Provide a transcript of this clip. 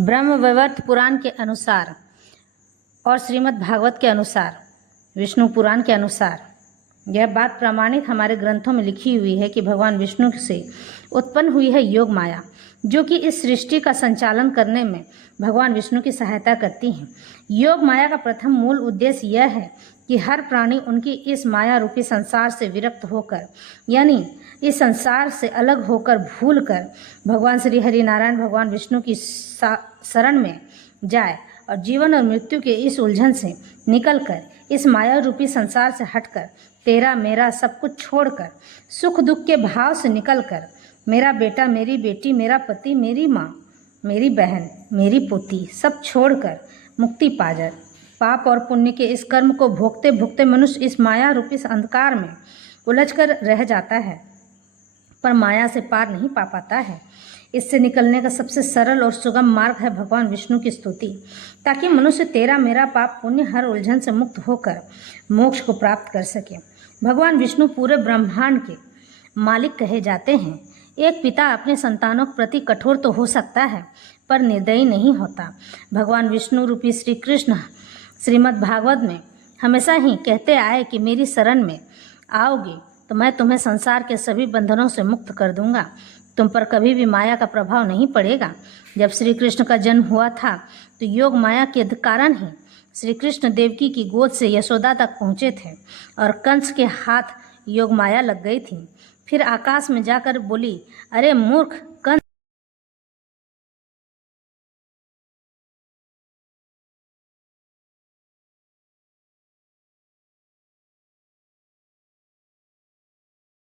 ब्रह्मवैवर्त पुराण के अनुसार और श्रीमद् भागवत के अनुसार, विष्णु पुराण के अनुसार यह बात प्रमाणित हमारे ग्रंथों में लिखी हुई है कि भगवान विष्णु से उत्पन्न हुई है योग माया, जो कि इस सृष्टि का संचालन करने में भगवान विष्णु की सहायता करती हैं। योग माया का प्रथम मूल उद्देश्य यह है कि हर प्राणी उनकी इस माया रूपी संसार से विरक्त होकर, यानी इस संसार से अलग होकर, भूल कर भगवान श्री हरिनारायण भगवान विष्णु की शरण में जाए और जीवन और मृत्यु के इस उलझन से निकलकर, इस माया रूपी संसार से हटकर, तेरा मेरा सब कुछ छोड़कर, सुख दुख के भाव से निकलकर, मेरा बेटा मेरी बेटी, मेरा पति मेरी माँ, मेरी बहन मेरी पोती सब छोड़कर मुक्ति पा जाए। पाप और पुण्य के इस कर्म को भोगते भोगते मनुष्य इस माया रूपी अंधकार में उलझकर रह जाता है, पर माया से पार नहीं पा पाता है। इससे निकलने का सबसे सरल और सुगम मार्ग है भगवान विष्णु की स्तुति, ताकि मनुष्य तेरा मेरा पाप पुण्य हर उलझन से मुक्त होकर मोक्ष को प्राप्त कर सके। भगवान विष्णु पूरे ब्रह्मांड के मालिक कहे जाते हैं। एक पिता अपने संतानों के प्रति कठोर तो हो सकता है, पर निर्दयी नहीं होता। भगवान विष्णु रूपी श्री कृष्ण श्रीमद् भागवत में हमेशा ही कहते आए कि मेरी शरण में आओगे तो मैं तुम्हें संसार के सभी बंधनों से मुक्त कर दूंगा, तुम पर कभी भी माया का प्रभाव नहीं पड़ेगा। जब श्री कृष्ण का जन्म हुआ था तो योग माया के कारण ही श्री कृष्ण देवकी की गोद से यशोदा तक पहुँचे थे और कंस के हाथ योग माया लग गई थी। फिर आकाश में जाकर बोली, अरे मूर्ख कंस,